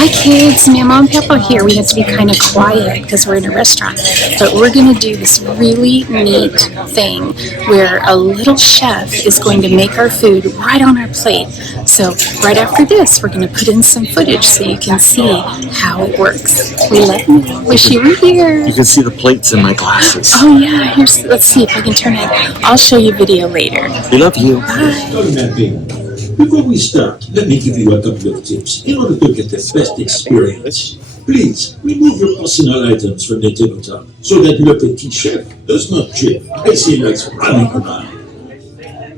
Hi kids, Mama and Papa here. We have to be kind of quiet because we're in a restaurant. But we're going to do this really neat thing where a little chef is going to make our food right on our plate. So right after this, we're going to put in some footage so you can see how it works. We love you. Wish you were here. You can see the plates in my glasses. Oh yeah, let's see if I can turn it. I'll show you video later. We love you. Bye. Before we start, let me give you a couple of tips in order to get the best experience. Please, remove your personal items from the tabletop so that Le Petit Chef does not trip as he likes running around.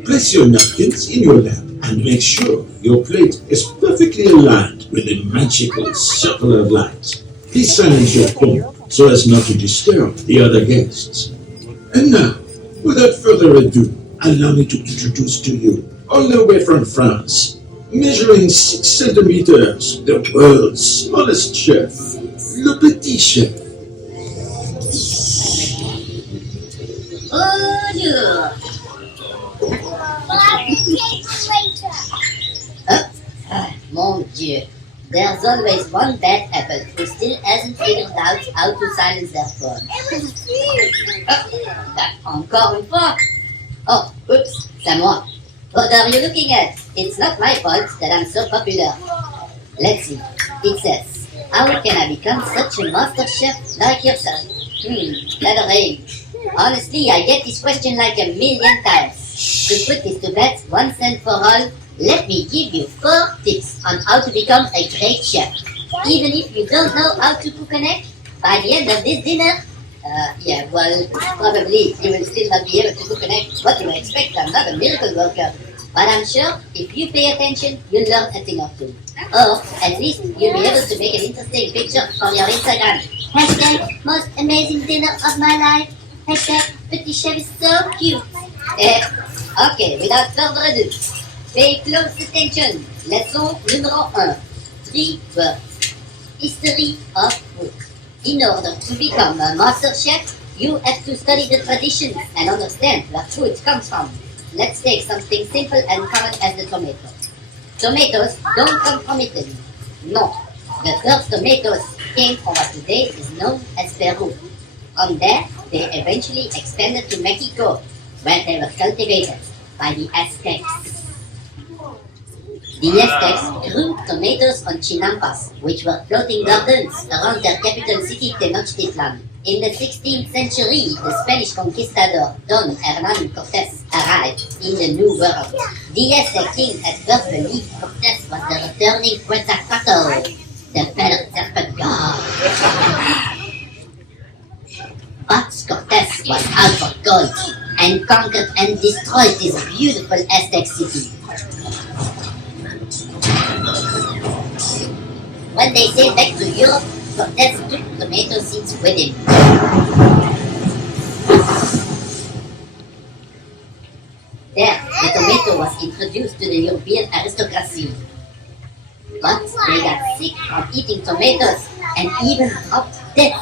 Place your napkins in your lap and make sure your plate is perfectly aligned with the magical circle of light. Please silence your phone so as not to disturb the other guests. And now, without further ado, allow me to introduce to you, all the way from France, measuring 6 centimeters, the world's smallest chef, Le Petit Chef. Bonjour. Mon Dieu. There's always one bad apple who still hasn't figured out how to silence their phone. Encore une fois. Oh, oops, c'est moi. What are you looking at? It's not my fault that I'm so popular. Let's see. It says, how can I become such a master chef like yourself? Flattering. Honestly, I get this question like a million times. To put this to bed once and for all, let me give you 4 tips on how to become a great chef. Even if you don't know how to cook an egg, by the end of this dinner, probably you will still not be able to cook an egg. What do you expect? I'm not a miracle worker. But I'm sure if you pay attention, you'll learn a thing or two. Or at least you'll be able to make an interesting picture for your Instagram. Hashtag most amazing dinner of my life. Hashtag Petit Chef is so cute. Okay, without further ado, pay close attention. Leçon numéro 1. 3 words. History of food. In order to become a master chef, you have to study the traditions and understand where food comes from. Let's take something simple and common as the tomato. Tomatoes don't come from Italy. No. The first tomatoes came from what today is known as Peru. From there, they eventually expanded to Mexico, where they were cultivated by the Aztecs. The Aztecs grew tomatoes on chinampas, which were floating gardens around their capital city Tenochtitlan. In the 16th century, the Spanish conquistador Don Hernán Cortés arrived in the New World. The Aztec king at first believed Cortés was the returning Quetzalcoatl, the feathered serpent god. But Cortés was out for gold and conquered and destroyed this beautiful Aztec city. When they sailed back to Europe, Cortés took tomato seeds with him. There, the tomato was introduced to the European aristocracy. But they got sick from eating tomatoes and even dropped dead.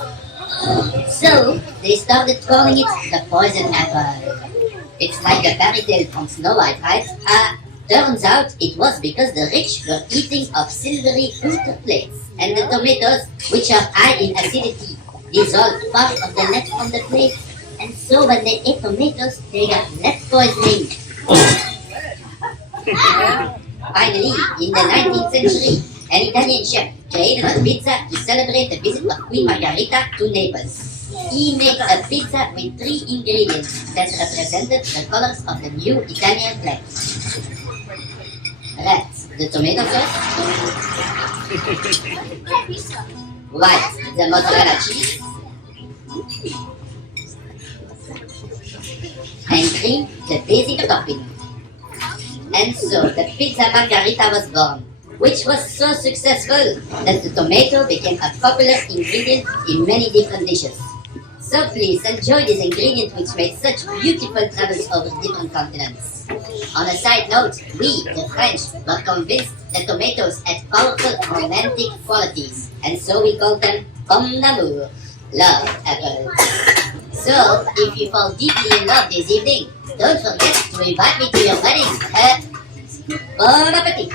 So, they started calling it the poison apple. It's like a fairy tale from Snow White, right? Turns out it was because the rich were eating of silvery filter plates, and the tomatoes, which are high in acidity, dissolved part of the lead from the plate, and so when they ate tomatoes, they got lead poisoning. Finally, in the 19th century, an Italian chef created a pizza to celebrate the visit of Queen Margherita to Naples. He made a pizza with 3 ingredients that represented the colors of the new Italian flag. Red, the tomato sauce. White, the mozzarella cheese. And green, the basic topping. And so the pizza margherita was born, which was so successful that the tomato became a popular ingredient in many different dishes. So please enjoy this ingredient which made such beautiful travels over different continents. On a side note, we, the French, were convinced that tomatoes had powerful romantic qualities, and so we called them pomme d'amour, love apples. So, if you fall deeply in love this evening, don't forget to invite me to your wedding. Bon appetit!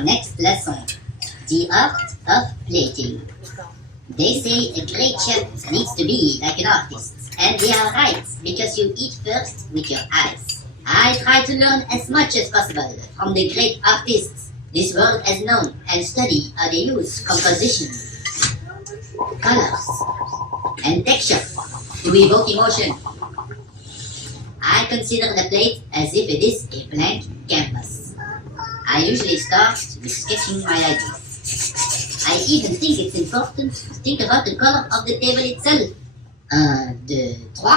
our next lesson, the art of plating. They say a great chef needs to be like an artist, and they are right, because you eat first with your eyes. I try to learn as much as possible from the great artists this world has known and study how they use composition, colors, and texture to evoke emotion. I consider the plate as if it is a blank canvas. I usually start with sketching my ideas. I even think it's important to think about the color of the table itself. 1, 2, 3.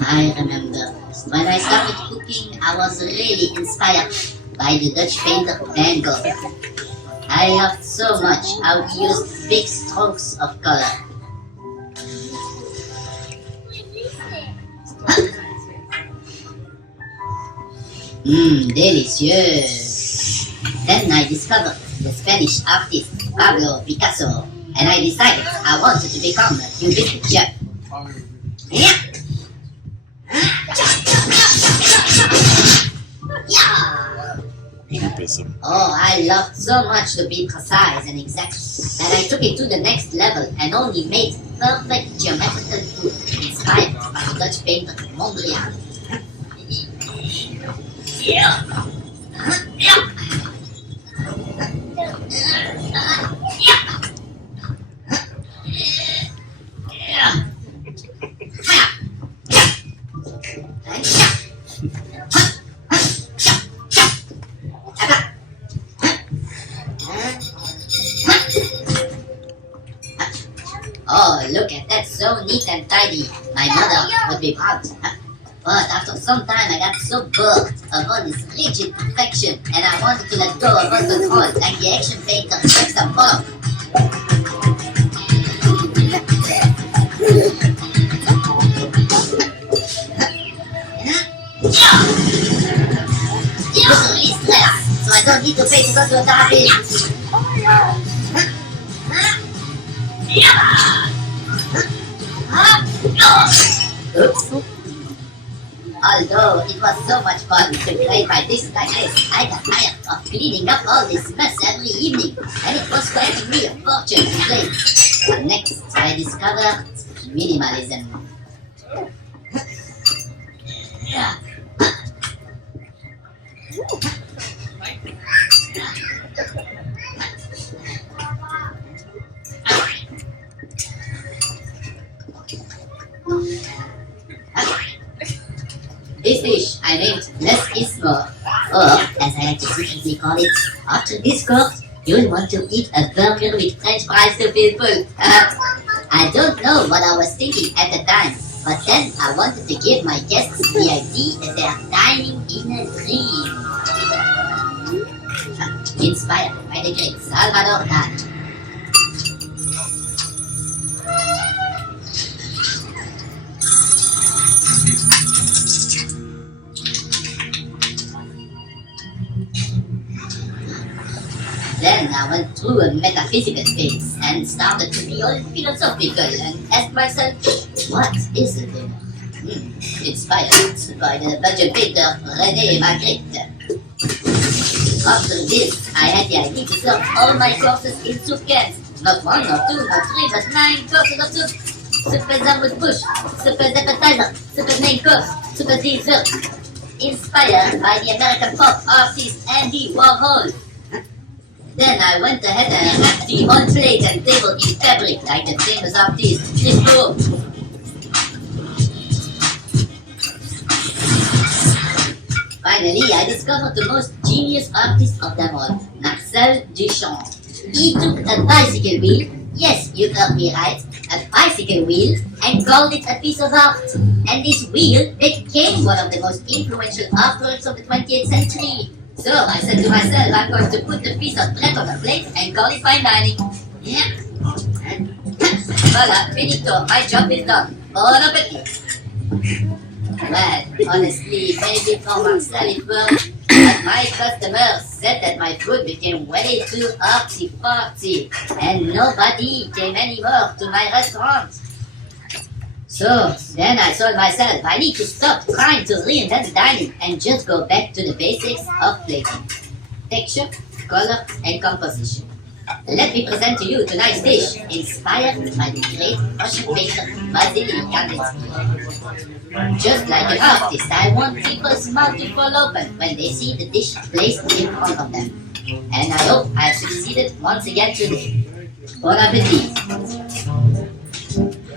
I remember when I started cooking, I was really inspired by the Dutch painter Van Gogh. I loved so much how he used big strokes of color. Delicious. Then I discovered the Spanish artist Pablo Picasso, and I decided I wanted to become a cubist chef. Yeah. Oh, I loved so much to be precise and exact that I took it to the next level and only made perfect geometrical food inspired by the Dutch painter Mondrian. Oh, look at that, so neat and tidy. My mother would be proud. But after some time I got so bored of all this rigid perfection and I wanted to let go of all control like the action painter James Apollo. Just release stress so I don't need to pay to go to a therapy. Oops. Although it was so much fun to play by this like this, I got tired of cleaning up all this mess every evening, and it was costing me a fortune to play. Next, I discovered minimalism. This dish I named Less is More, or as I like to secretly call it, after this course, you'll want to eat a burger with French fries to feel full. I don't know what I was thinking at the time, but then I wanted to give my guests the idea that they're dining in a dream. Inspired by the great Salvador Dali. Then I went through a metaphysical phase and started to be all philosophical and asked myself, what is a dinner? Inspired by the Belgian painter René Magritte. After this, I had the idea to serve all my courses in soup cans. Not 1, not 2, not 3, but 9 courses of soup. Soup as amuse bouche, soup as appetizer, soup as main course, soup as dessert. Inspired by the American pop artist Andy Warhol. Then I went ahead and wrapped the whole plate and table in fabric like the famous artist Tricot. Finally, I discovered the most genius artist of them all, Marcel Duchamp. He took a bicycle wheel, yes, you heard me right, a bicycle wheel, and called it a piece of art. And this wheel became one of the most influential artworks of the 20th century. So I said to myself, I'm going to put a piece of bread on a plate and call it fine dining. Yeah. Voila, finito, my job is done. Bon appetit. Well, honestly, maybe for Marcel it worked, but my customers said that my food became way too artsy-fartsy, and nobody came anymore to my restaurant. So then I told myself I need to stop trying to reinvent dining and just go back to the basics of plating. Texture, color, and composition. Let me present to you tonight's dish, inspired by the great Russian painter Vasily Kandinsky. Just like an artist, I want people's mouth to fall open when they see the dish placed in front of them. And I hope I've succeeded once again today. Bon appetit!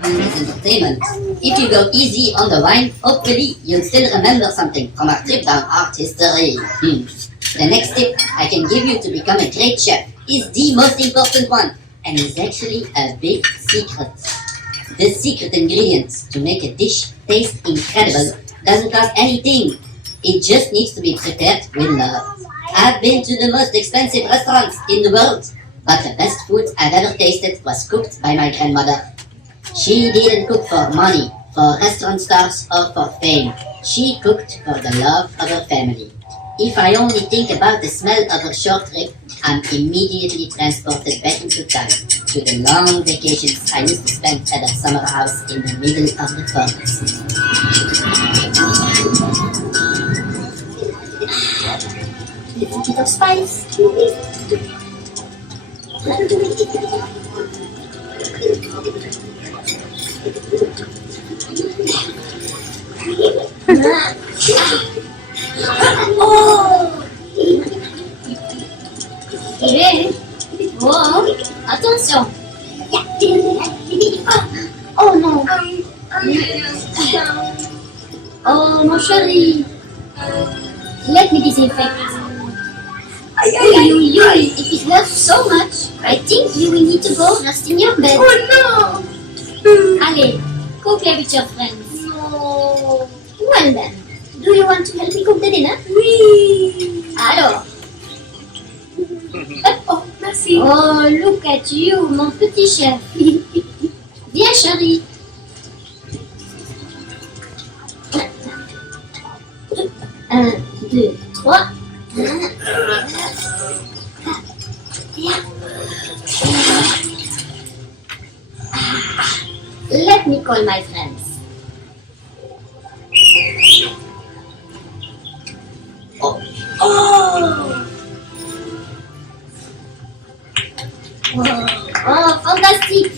Entertainment. If you go easy on the wine, hopefully you'll still remember something from our trip down art history. The next tip I can give you to become a great chef is the most important one, and is actually a big secret. The secret ingredient to make a dish taste incredible doesn't cost anything. It just needs to be prepared with love. I've been to the most expensive restaurants in the world, but the best food I've ever tasted was cooked by my grandmother. She didn't cook for money, for restaurant stars, or for fame. She cooked for the love of her family. If I only think about the smell of her short rib, I'm immediately transported back into time to the long vacations I used to spend at a summer house in the middle of the forest. Little bit of spice. Oh! Oh! Attention! Oh non! Oh mon chéri! Let me disinfect. If it hurts so much, I think you will need to go rest in your bed. Oh no! Allez, go play with your friends. No! Well then, do you want to help me cook the dinner? Oui! Alors. Oh, merci. Oh, look at you, mon petit chef. Viens, chérie. Un, deux, trois. Let me call my friends. Oh! Oh, fantastique.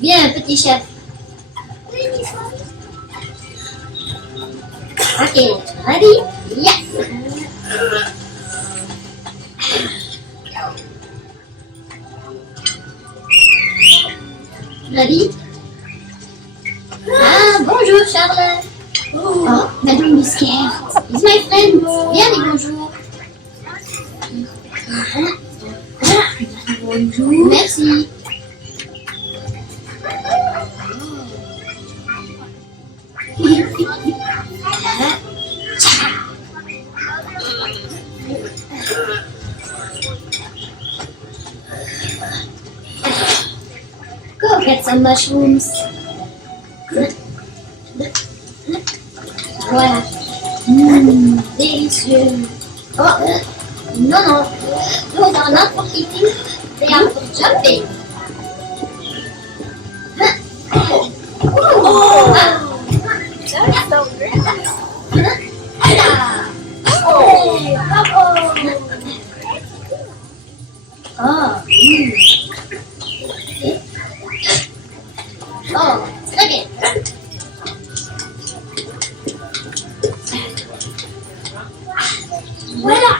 Bien, petit chef. Okay, ready? Yes. Ready? Ah, bonjour Charles. Oh, now don't be scared. It's my friend. Viens, dis bonjour. Bonjour. Merci. Go get some mushrooms. Voilà. Délicieux. Oh, non. Those are not for eating. They are for jumping. Oh! That's so great. Oh. Oh, très bien. Voilà.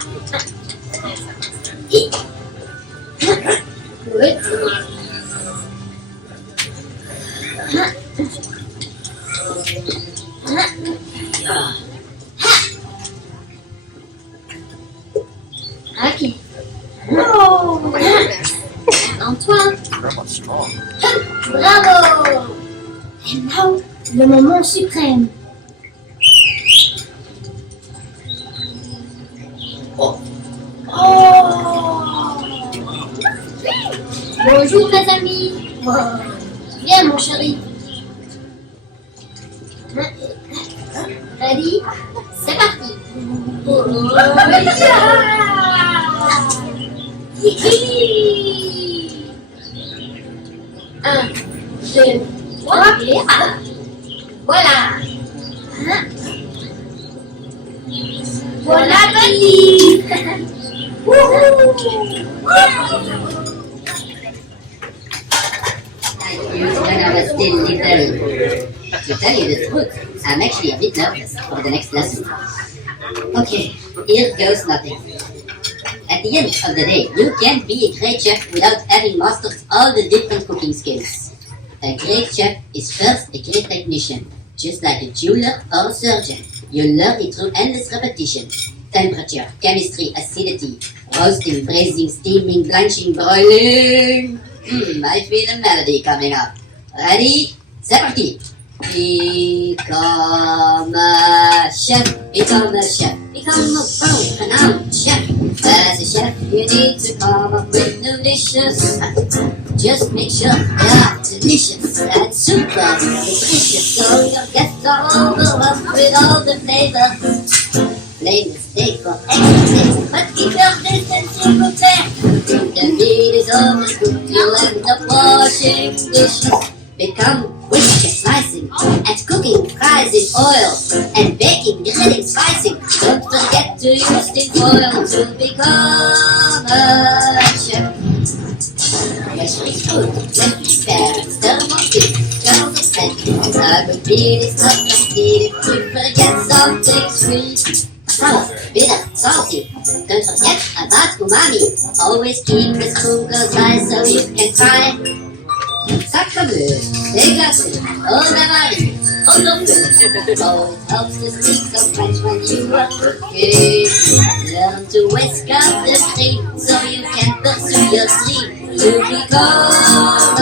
Good. Ok. No! Antoine. Grandma's strong. Bravo. Et now, le moment suprême. Oh! Bonjour mes amis. Viens mon chéri. Ready? C'est parti. Un, deux, Oh, yeah. Voilà. Voilà, Betty. I used when I was still little. To tell you the truth, I'm actually a bit nervous for the next lesson. Okay, here goes nothing. At the end of the day, you can't be a great chef without having mastered all the different cooking skills. A great chef is first a great technician, just like a jeweler or a surgeon. You learn it through endless repetition. Temperature, chemistry, acidity, roasting, braising, steaming, blanching, broiling. I feel a melody coming up. Ready? C'est parti! Become a chef, become a chef, become a world-renowned chef. As a chef, you need to come up with new dishes. Just make sure they are delicious and super nutritious, so your guests are overwhelmed with all the flavors. Play mistake for extra taste, but keep your distance to prepare. If the meat is overcooked, you'll end up washing dishes. Become whisk slicing and cooking fries in oil and baking, grilling, spicing. Don't forget to use tin foil to become a chef. Freshly food, freshly fed, stir more food, stir more scent. A good meal is not complete if you forget something sweet. Sour, bitter, salty. Don't forget about umami. Always keep the spoon close by so you can try. Sacre bleu, des glacés, au bain-marie, au tofu. Oh, it helps to speak some French when you are cooking. Learn to whisk up the cream so you can pursue your dream. You become a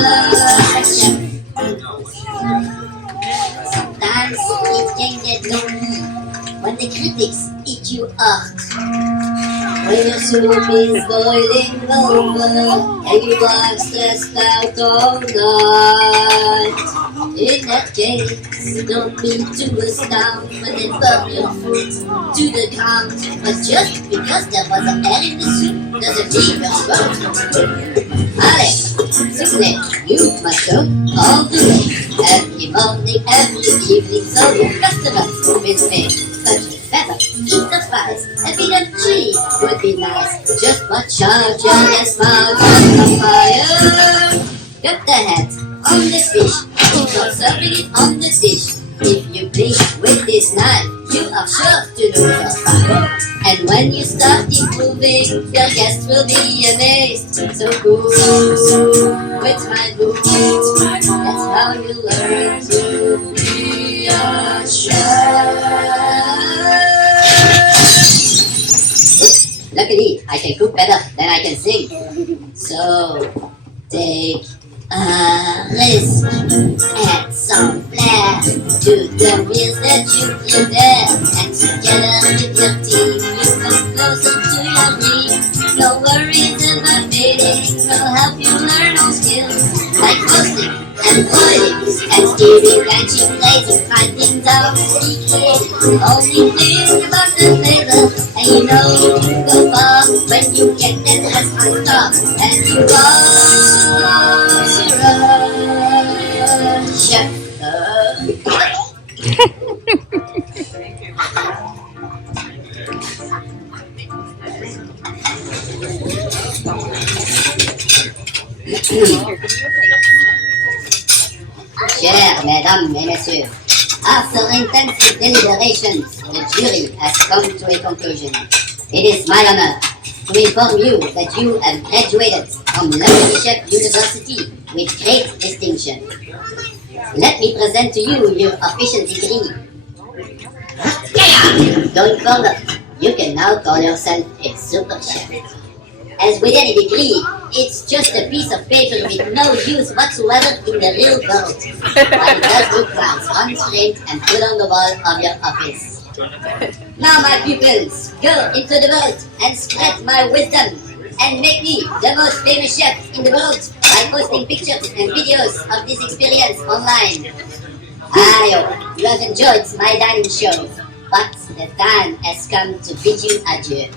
chef. Sometimes it can get lonely when the critics eat you up. When your soup is boiling over and you are stressed out all night. In that case, don't be too astounded when they burn your food to the ground. But just because there was an air in the soup doesn't mean you're spoiled. Alex, souffle, you must go all the way. Every morning, every evening, so your customers will pay. Such a feather, eat the fries, and be the tree would be nice. Just watch out, your smile on the fire. Cut the head on the fish, keep on serving it on the dish. If you blink with this knife, you are sure to lose your fire. And when you start improving, your guests will be amazed. So cool, with my book, that's how you learn to be a chef. Luckily, I can cook better than I can sing. So, take a risk, add some flair to the meals that you prepare. And together with your team, you come closer to your dream. No worries about failing, we'll help you learn new skills like roasting and boiling and steaming, blanching, glazing, finding down, decaying. Only think about the flavor, and you know you can go far when you get that as on top. And you are a chef. Chers mesdames et messieurs, after intensive deliberations, the jury has come to a conclusion. It is my honor to inform you that you have graduated from Petite Chef University with great distinction. Let me present to you your official degree. Going forward, you can now call yourself a super chef. As with any degree, it's just a piece of paper with no use whatsoever in the real world. But it does look nice, unframed and put on the wall of your office. Now, my pupils, go into the world and spread my wisdom and make me the most famous chef in the world by posting pictures and videos of this experience online. I hope you have enjoyed my dining show, but the time has come to bid you adieu.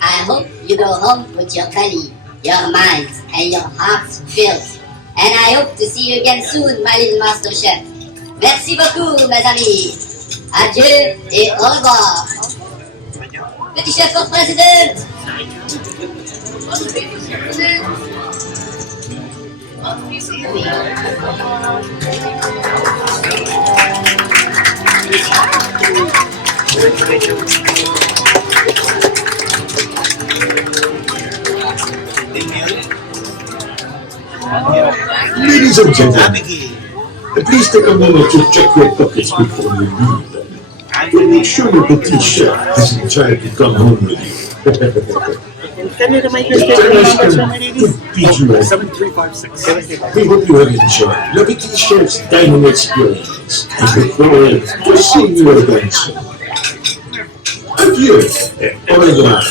I hope you go home with your belly, your mind, and your heart filled, And I hope to see you again soon, my little master chef. Merci beaucoup, mes amis. Adieu et au revoir. Petit chef for president. Ladies and gentlemen, please take a moment to check your pockets before you leave. To make sure your petite chef hasn't tried to come home with you. We hope you have enjoyed the Petite Chef's dining experience and look forward to seeing you again soon. Adieu et au revoir.